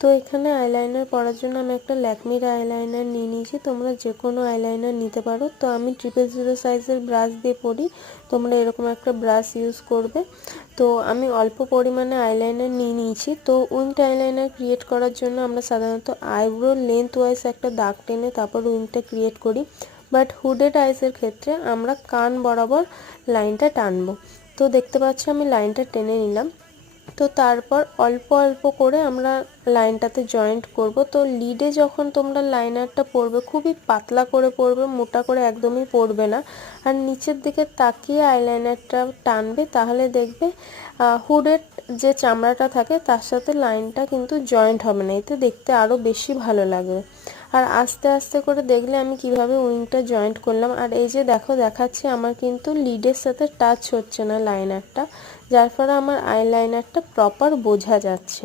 তো এখানে আইলাইনার পরার জন্য আমি একটা ল্যাকমির আইলাইনার নিয়ে নিয়েছি। তোমরা যে কোনো আইলাইনার নিতে পারো। তো আমি 000 সাইজের ব্রাশ দিয়ে পরি, তোমরা এরকম একটা ব্রাশ ইউজ করবে। তো আমি অল্প পরিমাণে আইলাইনার নিয়ে নিয়েছি। তো উইংড আইলাইনার ক্রিয়েট করার জন্য আমরা সাধারণত আইব্রো লেন্থ ওয়াইজ একটা দাগ টেনে তারপর উইংটা ক্রিয়েট করি, বাট হুডেড আইসের ক্ষেত্রে আমরা কান বরাবর লাইনটা টানবো। তো দেখতে পাচ্ছ আমি লাইনটা টেনে নিলাম। তো তারপর অল্প অল্প করে আমরা লাইনটাতে জয়েন্ট করব। তো লিডে যখন তোমরা লাইনারটা পরবে খুবই পাতলা করে পরবে, মোটা করে একদমই পরবে না। আর নিচের দিকে তাকিয়ে আইলাইনারটা টানবে, তাহলে দেখবে হুডের যে চামড়াটা থাকে তার সাথে লাইনটা কিন্তু জয়েন্ট হবে না, এতে দেখতে আরও বেশি ভালো লাগবে। আর আস্তে আস্তে করে দেখলে আমি কিভাবে উইংটা জয়েন্ট করলাম। আর এই যে দেখো দেখাচ্ছি, আমার কিন্তু লিডের সাথে টাচ হচ্ছে না লাইনারটা, যার ফলে আমার আইলাইনারটা প্রপার বোঝা যাচ্ছে।